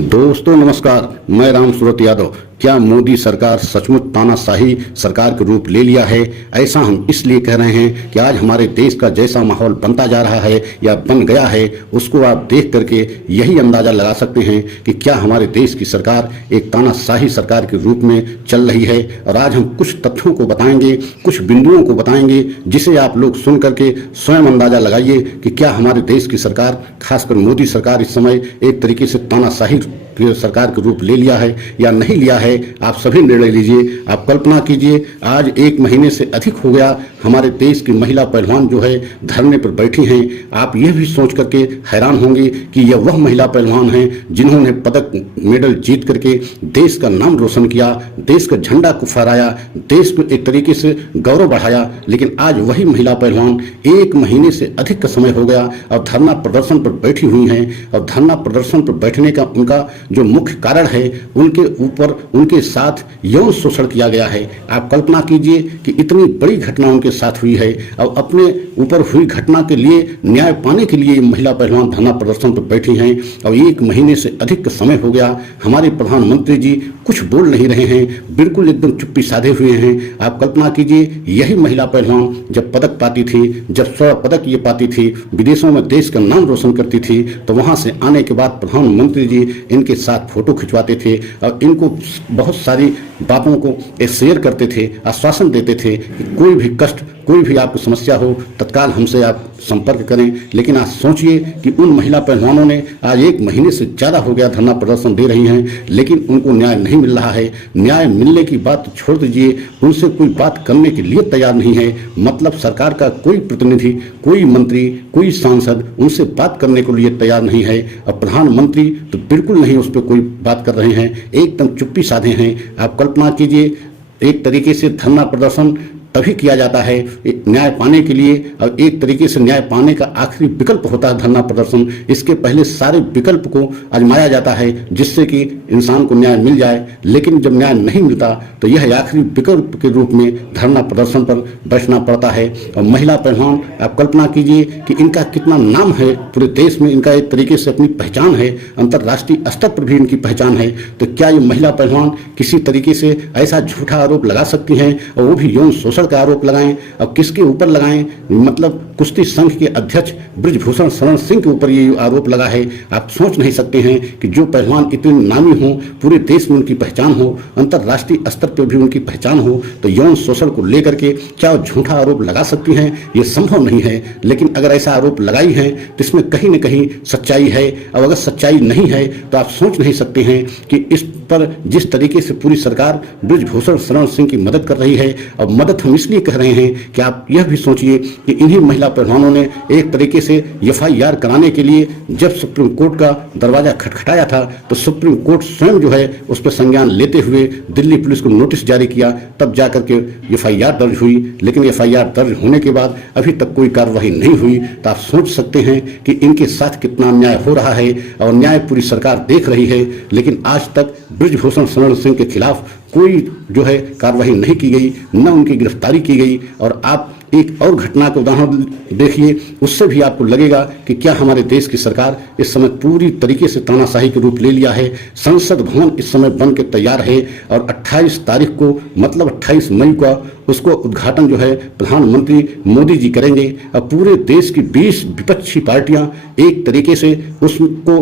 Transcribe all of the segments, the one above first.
दोस्तों नमस्कार, मैं राम सूरत यादव। क्या मोदी सरकार सचमुच तानाशाही सरकार के रूप ले लिया है? ऐसा हम इसलिए कह रहे हैं कि आज हमारे देश का जैसा माहौल बनता जा रहा है या बन गया है, उसको आप देख करके यही अंदाजा लगा सकते हैं कि क्या हमारे देश की सरकार एक तानाशाही सरकार के रूप में चल रही है। और आज हम कुछ तथ्यों को बताएंगे, कुछ बिंदुओं को बताएंगे, जिसे आप लोग सुन करके स्वयं अंदाजा लगाइए कि क्या हमारे देश की सरकार, खासकर मोदी सरकार, इस समय एक तरीके से तानाशाही सरकार के रूप ले लिया है या नहीं लिया है। आप सभी निर्णय लीजिए। आप कल्पना कीजिए, आज 1 महीने से अधिक हो गया हमारे देश की महिला पहलवान जो है धरने पर बैठी हैं। आप यह भी सोच करके हैरान होंगे कि यह वह महिला पहलवान हैं जिन्होंने पदक मेडल जीत करके देश का नाम रोशन किया, देश का झंडा को फहराया, देश को एक तरीके से गौरव बढ़ाया। लेकिन आज वही महिला पहलवान 1 महीने से अधिक का समय हो गया और धरना प्रदर्शन पर बैठी हुई हैं। और धरना प्रदर्शन पर बैठने का उनका जो मुख्य कारण है, उनके ऊपर उनके साथ यौन शोषण किया गया है। आप कल्पना कीजिए कि इतनी बड़ी घटना उनके साथ हुई है और अपने ऊपर हुई घटना के लिए न्याय पाने के लिए महिला पहलवान धरना प्रदर्शन पर बैठी हैं। और 1 महीने से अधिक का समय हो गया, हमारे प्रधानमंत्री जी कुछ बोल नहीं रहे हैं, बिल्कुल एकदम चुप्पी साधे हुए हैं। आप कल्पना कीजिए, यही महिला पहलवान जब पदक पाती थी, जब स्वर्ण पदक ये पाती थी, विदेशों में देश का नाम रोशन करती थी, तो वहां से आने के बाद प्रधानमंत्री जी इनके साथ फोटो खिंचवाते थे और इनको बहुत सारी बातों को शेयर करते थे, आश्वासन देते थे कि कोई भी कष्ट, कोई भी आपको समस्या हो तत्काल हमसे आप संपर्क करें। लेकिन आज सोचिए कि उन महिला पहलवानों ने आज 1 महीने से ज़्यादा हो गया धरना प्रदर्शन दे रही हैं, लेकिन उनको न्याय नहीं मिल रहा है। न्याय मिलने की बात छोड़ दीजिए, उनसे कोई बात करने के लिए तैयार नहीं है। मतलब सरकार का कोई प्रतिनिधि, कोई मंत्री, कोई सांसद उनसे बात करने के लिए तैयार नहीं है। और प्रधानमंत्री तो बिल्कुल नहीं उस पर कोई बात कर रहे हैं, एकदम चुप्पी साधे हैं। आप कल्पना कीजिए, एक तरीके से धरना प्रदर्शन तभी किया जाता है न्याय पाने के लिए, और एक तरीके से न्याय पाने का आखिरी विकल्प होता है धरना प्रदर्शन। इसके पहले सारे विकल्प को आजमाया जाता है जिससे कि इंसान को न्याय मिल जाए, लेकिन जब न्याय नहीं मिलता तो यह आखिरी विकल्प के रूप में धरना प्रदर्शन पर बैठना पड़ता है। और महिला पहलवान, आप कल्पना कीजिए कि इनका कितना नाम है पूरे देश में, इनका एक तरीके से अपनी पहचान है, अंतर्राष्ट्रीय स्तर पर भी इनकी पहचान है। तो क्या ये महिला पहलवान किसी तरीके से ऐसा झूठा आरोप लगा सकती हैं, और वो भी यौन शोषण का आरोप लगाएं? और किसके ऊपर लगाएं? मतलब कुश्ती संघ के अध्यक्ष बृजभूषण शरण सिंह के ऊपर ये आरोप लगा है। आप सोच नहीं सकते हैं कि जो पहलवान इतने नामी हो, पूरे देश में उनकी पहचान हो, अंतर्राष्ट्रीय स्तर पर भी उनकी पहचान हो, तो यौन शोषण को लेकर के क्या झूठा आरोप लगा सकती हैं? ये संभव नहीं है। लेकिन अगर ऐसा आरोप लगाई है तो इसमें कहीं न कहीं सच्चाई है, और अगर सच्चाई नहीं है तो आप सोच नहीं सकते हैं कि इस पर जिस तरीके से पूरी सरकार बृजभूषण शरण सिंह की मदद कर रही है। और मदद हम इसलिए कह रहे हैं कि आप यह भी सोचिए कि इन्हीं महिला पहलवानों ने एक तरीके से FIR कराने के लिए जब सुप्रीम कोर्ट का दरवाजा खटखटाया था, तो सुप्रीम कोर्ट स्वयं जो है उस पर संज्ञान लेते हुए दिल्ली पुलिस को नोटिस जारी किया, तब जाकर के FIR दर्ज हुई। लेकिन FIR दर्ज होने के बाद अभी तक कोई कार्रवाई नहीं हुई। तो आप सोच सकते हैं कि इनके साथ कितना अन्याय हो रहा है, और न्याय पूरी सरकार देख रही है। लेकिन आज तक बृजभूषण शरण सिंह के खिलाफ कोई जो है कार्रवाई नहीं की गई, न उनकी गिरफ्तारी की गई। और आप एक और घटना का उदाहरण देखिए, उससे भी आपको लगेगा कि क्या हमारे देश की सरकार इस समय पूरी तरीके से तानाशाही के रूप ले लिया है। संसद भवन इस समय बन के तैयार है, और 28 तारीख को, मतलब 28 मई को उसको उद्घाटन जो है प्रधानमंत्री मोदी जी करेंगे। और पूरे देश की 20 विपक्षी पार्टियां एक तरीके से उसको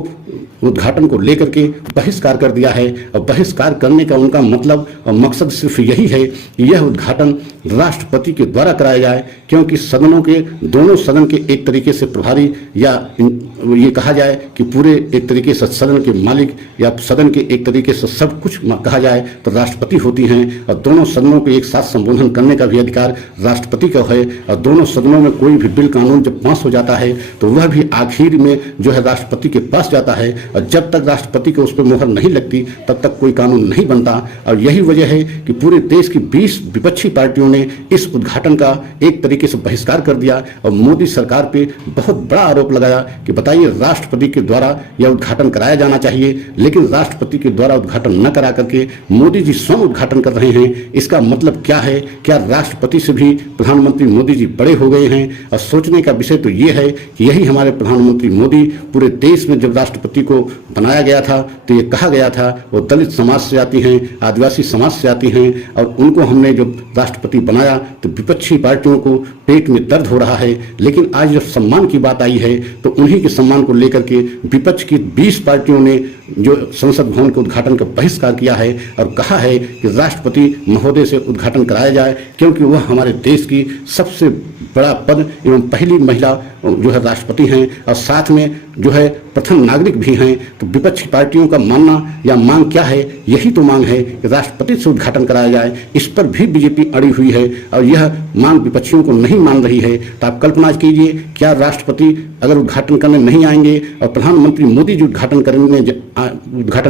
उद्घाटन को लेकर के बहिष्कार कर दिया है। और बहिष्कार करने का उनका मतलब और मकसद सिर्फ यही है कि यह उद्घाटन राष्ट्रपति के द्वारा कराया जाए, क्योंकि सदनों के, दोनों सदन के एक तरीके से प्रभारी, या ये कहा जाए कि पूरे एक तरीके से सदन के मालिक, या सदन के एक तरीके से सब कुछ कहा जाए तो राष्ट्रपति होती हैं। और दोनों सदनों को एक साथ संबोधन करने का भी अधिकार राष्ट्रपति का है। और दोनों सदनों में कोई भी बिल कानून जब पास हो जाता है तो वह भी आखिर में जो है राष्ट्रपति के पास जाता है, और जब तक राष्ट्रपति को उस पर मोहर नहीं लगती तब तक कोई कानून नहीं बनता। और यही वजह है कि पूरे देश की 20 विपक्षी पार्टियों ने इस उद्घाटन का एक तरीके से बहिष्कार कर दिया और मोदी सरकार पे बहुत बड़ा आरोप लगाया कि बताइए राष्ट्रपति के द्वारा यह उद्घाटन कराया जाना चाहिए, लेकिन राष्ट्रपति के द्वारा उद्घाटन न करा करके मोदी जी स्वयं उद्घाटन कर रहे हैं। इसका मतलब क्या है? क्या राष्ट्रपति से भी प्रधानमंत्री मोदी जी बड़े हो गए हैं? और सोचने का विषय तो ये है कि यही हमारे प्रधानमंत्री मोदी पूरे देश में जब राष्ट्रपति को बनाया गया था तो ये कहा गया था वो दलित समाज से आती हैं, आदिवासी समाज से आती हैं, और उनको हमने जब राष्ट्रपति बनाया तो विपक्षी पार्टियों को पेट में दर्द हो रहा है। लेकिन आज जब सम्मान की बात आई है तो उन्हीं के सम्मान को लेकर के विपक्ष की 20 पार्टियों ने जो संसद भवन के उद्घाटन का बहिष्कार किया है और कहा है कि राष्ट्रपति महोदय से उद्घाटन कराया जाए, क्योंकि वह हमारे देश की सबसे बड़ा पद एवं पहली महिला जो है राष्ट्रपति हैं और साथ में जो है प्रथम नागरिक भी हैं। तो विपक्षी पार्टियों का मानना या मांग क्या है? यही तो मांग है कि राष्ट्रपति से उद्घाटन कराया जाए। इस पर भी बीजेपी अड़ी हुई है और यह मांग विपक्षियों को नहीं मान रही है। तो आप कल्पना कीजिए, क्या राष्ट्रपति अगर उद्घाटन करने नहीं आएंगे और प्रधानमंत्री मोदी जी उद्घाटन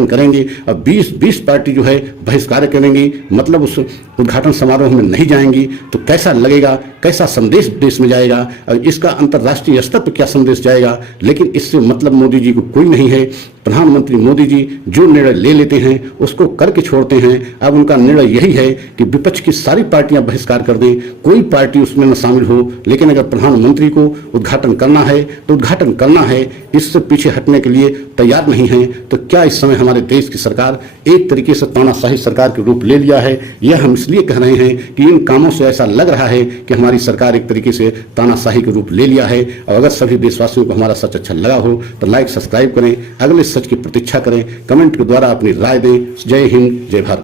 करेंगे और 20 पार्टी जो है बहिष्कार करेंगी, मतलब उस उद्घाटन समारोह में नहीं जाएंगी, तो कैसा लगेगा, कैसा संदेश देश में जाएगा और इसका अंतर्राष्ट्रीय स्तर पर क्या संदेश जाएगा? लेकिन इससे मतलब मोदी जी को कोई नहीं है। प्रधानमंत्री मोदी जी जो निर्णय ले लेते हैं उसको करके छोड़ते हैं। अब उनका निर्णय यही है कि विपक्ष की सारी पार्टियां बहिष्कार कर दें, कोई पार्टी उसमें न शामिल हो, लेकिन अगर प्रधानमंत्री को उद्घाटन करना है तो उद्घाटन करना है, इससे पीछे हटने के लिए तैयार नहीं है। तो क्या इस समय हमारे देश की सरकार एक तरीके से तानाशाही सरकार के रूप ले लिया है? यह हम इसलिए कह रहे हैं कि इन कामों से ऐसा लग रहा है कि हमारी सरकार एक तरीके से तानाशाही के रूप ले लिया है। और अगर सभी देशवासियों को हमारा सच अच्छा लगा हो तो लाइक सब्सक्राइब करें, अगले सच की प्रतीक्षा करें, कमेंट के द्वारा अपनी राय दें। जय हिंद, जय भारत।